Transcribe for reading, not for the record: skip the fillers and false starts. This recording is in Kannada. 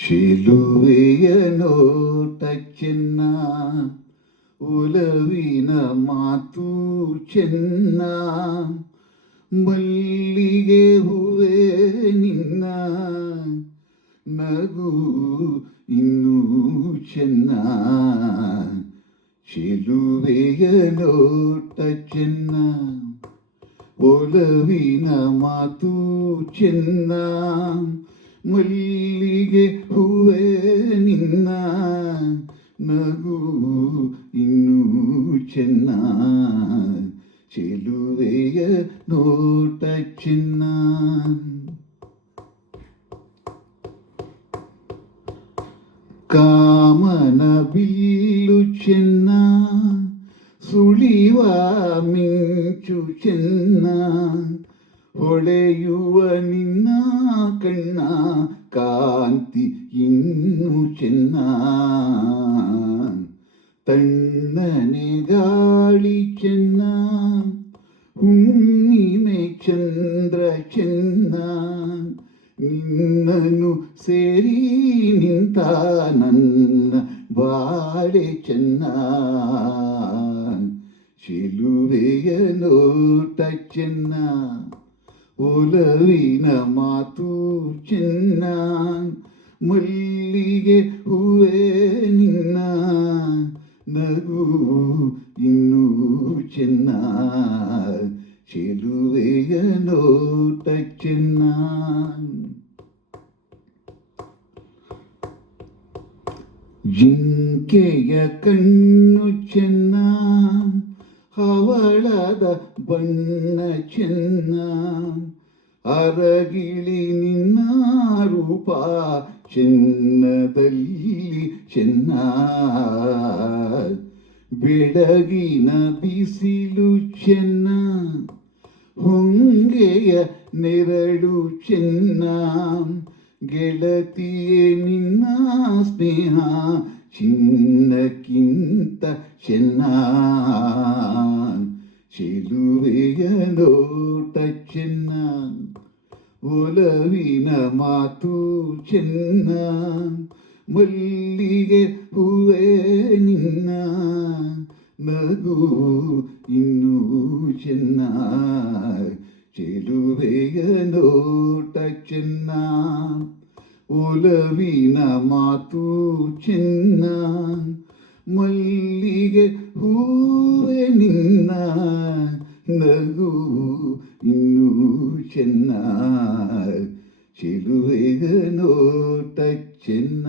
ಶಿಲುವೆಯ ನೋಟ ಚೆನ್ನ, ಒಲವಿನ ಮಾತು ಚೆನ್ನ, ಮಲ್ಲಿಗೆ ಹೂವೇ ನಿನ್ನ ನಗು ಇನ್ನೂ ಚೆನ್ನ. ಶಿಲುವೆಯ ನೋಟ ಚೆನ್ನ, ಒಲವಿನ ಮಾತು ಚೆನ್ನ, ಮಲ್ಲಿಗೆ ಹೂವೇ ನಿನ್ನ ನಗು ಇನ್ನೂ ಚೆನ್ನ. ಚೆಲುವೆಯ ನೋಟ ಚೆನ್ನ. ಕಾಮನ ಬಿಲ್ಲು ಚೆನ್ನ, ಸುಳಿವ ಮಿಂಚು ಚೆನ್ನ, ಹೊಳೆಯುವ ನಿನ್ನ ಕಣ್ಣ ಕಾಂತಿ ಇನ್ನೂ ಚೆನ್ನ. ತಣ್ಣನೆ ಗಾಳಿ ಚೆನ್ನ, ಹುಣ್ಣಿಮೆ ಚಂದ್ರ ಚೆನ್ನ, ನಿನ್ನನ್ನು ಸೇರಿ ನಿಂತ ನನ್ನ ಬಾಳೆ ಚೆನ್ನ. ಶಿಲುವೆಯ ನೋಟ ಚೆನ್ನ, ಒಲವಿನ ಮಾತು ಚೆನ್ನ, ಮಲ್ಲಿಗೆ ಹೂವೇ ನಿನ್ನ ನಗು ಇನ್ನೂ ಚೆನ್ನ. ಚೆಲುವೆಯ ನೋಟ ಚೆನ್ನ. ಜಿಂಕೆಯ ಕಣ್ಣು ಚೆನ್ನ, ಹವಳದ ಬಣ್ಣ ಚೆನ್ನ, ಅರಗಿಳಿ ನಿನ್ನ ರೂಪ ಚೆನ್ನದಲ್ಲಿ ಚೆನ್ನ. ಬೆಳಗಿನ ಬಿಸಿಲು ಚೆನ್ನ, ಹೊಂಗೆಯ ನೆರಳು ಚೆನ್ನ, ಗೆಳತಿಯೇ ನಿನ್ನ ಸ್ನೇಹ ಚಿನ್ನಕ್ಕಿಂತ ಚೆನ್ನ. ಚೆಲುವೆಯ ನೋಟ ಚೆನ್ನ, ಒಲವಿನ ಮಾತು ಚೆನ್ನ, ಮಲ್ಲಿಗೆ ಹೂವೇ ನಿನ್ನ ನಗು ಇನ್ನೂ ಚೆನ್ನ. ಚೆಲುವೆಯ ನೋಟ ಚೆನ್ನ, ಒಲವಿನ ಮಾತು ಚೆನ್ನ, ಮಲ್ಲಿಗೆ ಹೂವೇ ನಿನ್ನ ನಗು ಇನ್ನೂ ಚೆನ್ನ. ಚೆಲುವೆಯ ನೋಟ ಚೆನ್ನ.